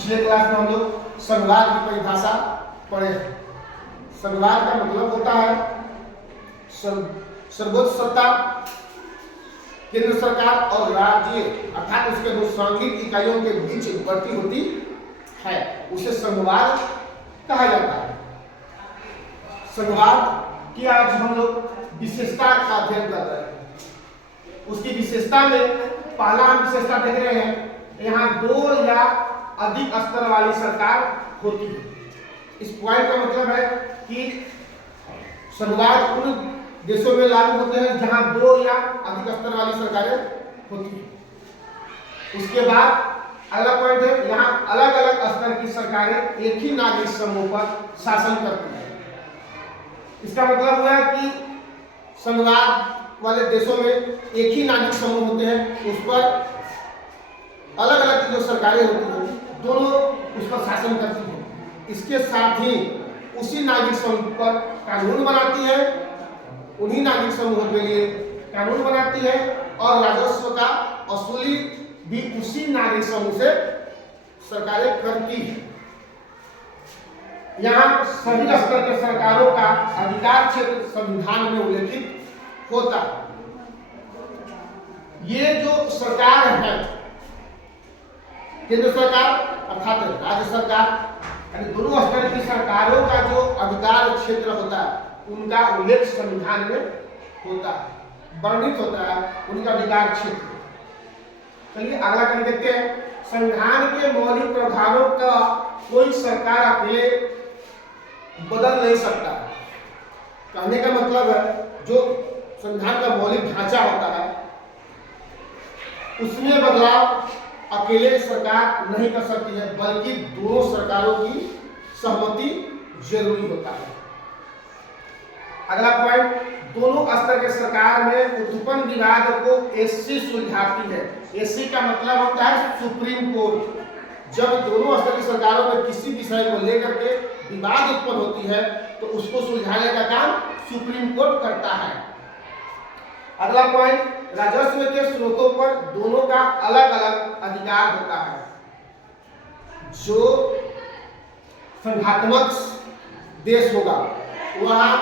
पिछले क्लास में हम लोग संघवाद की परिभाषा पढ़े हैं। संघवाद का मतलब होता है सर्वोच्च सत्ता केंद्र सरकार और राज्य अर्थात उसके दो सांघिक इकाइयों के बीच बढ़ती होती है, उसे संघवाद कहा जाता है। संघवाद की आज हम लोग विशेषता का अध्ययन कर रहे हैं। उसकी विशेषता में पहला हम विशेषता देख रहे हैं, यहाँ दो या अधिक स्तर वाली सरकार होती है। इस पॉइंट का मतलब है कि संघवाद उन देशों में लागू होते हैं जहां दो या अधिक स्तर वाली सरकारें होती हैं। उसके बाद अगला पॉइंट है, यहाँ अलग अलग स्तर की सरकारें एक ही नागरिक समूह पर शासन करती है। इसका मतलब हुआ कि संघवाद वाले देशों में एक ही नागरिक समूह होते हैं, उस पर अलग अलग जो सरकारें होती हैं दोनों उस पर शासन करती हैं। इसके साथ ही उसी नागरिक समूह पर कानून बनाती है, उन्हीं नागरिक समूहों के लिए कानून बनाती है और राजस्व का वसूली भी उसी नागरिक समूह से सरकारें करती है। यहाँ सभी स्तर के सरकारों का अधिकार क्षेत्र संविधान में उल्लेखित होता है। ये जो सरकार है, केंद्र सरकार अर्थात राज्य सरकार, यानी दोनों स्तर की सरकारों का जो अधिकार क्षेत्र होता है उनका उल्लेख संविधान में होता है, वर्णित होता है उनका अधिकार क्षेत्र। चलिए अगला कड़ी देखते हैं। संविधान के मौलिक प्रावधानों का कोई सरकार अकेले बदल नहीं सकता। कहने का मतलब है जो संविधान का मौलिक ढांचा होता है उसमें बदलाव अकेले सरकार नहीं कर सकती है, बल्कि दोनों सरकारों की सहमति जरूरी होता है। अगला पॉइंट, दोनों स्तर के सरकार में उत्पन्न विवाद को एससी सुलझाती है। एससी का मतलब होता है सुप्रीम कोर्ट। जब दोनों स्तर की सरकारों में किसी विषय को लेकर के विवाद उत्पन्न होती है तो उसको सुलझाने का काम सुप्रीम कोर्ट करता है। अगला पॉइंट, राजस्व के स्रोतों पर दोनों का अलग अलग अधिकार होता है। जो संघात्मक देश होगा वहाँ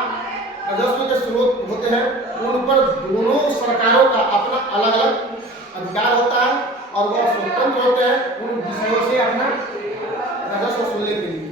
राजस्व के स्रोत होते हैं, उन पर दोनों सरकारों का अपना अलग अलग अधिकार होता है और वह स्वतंत्र होते हैं उन विषयों से अपना राजस्व वसूलने के लिए।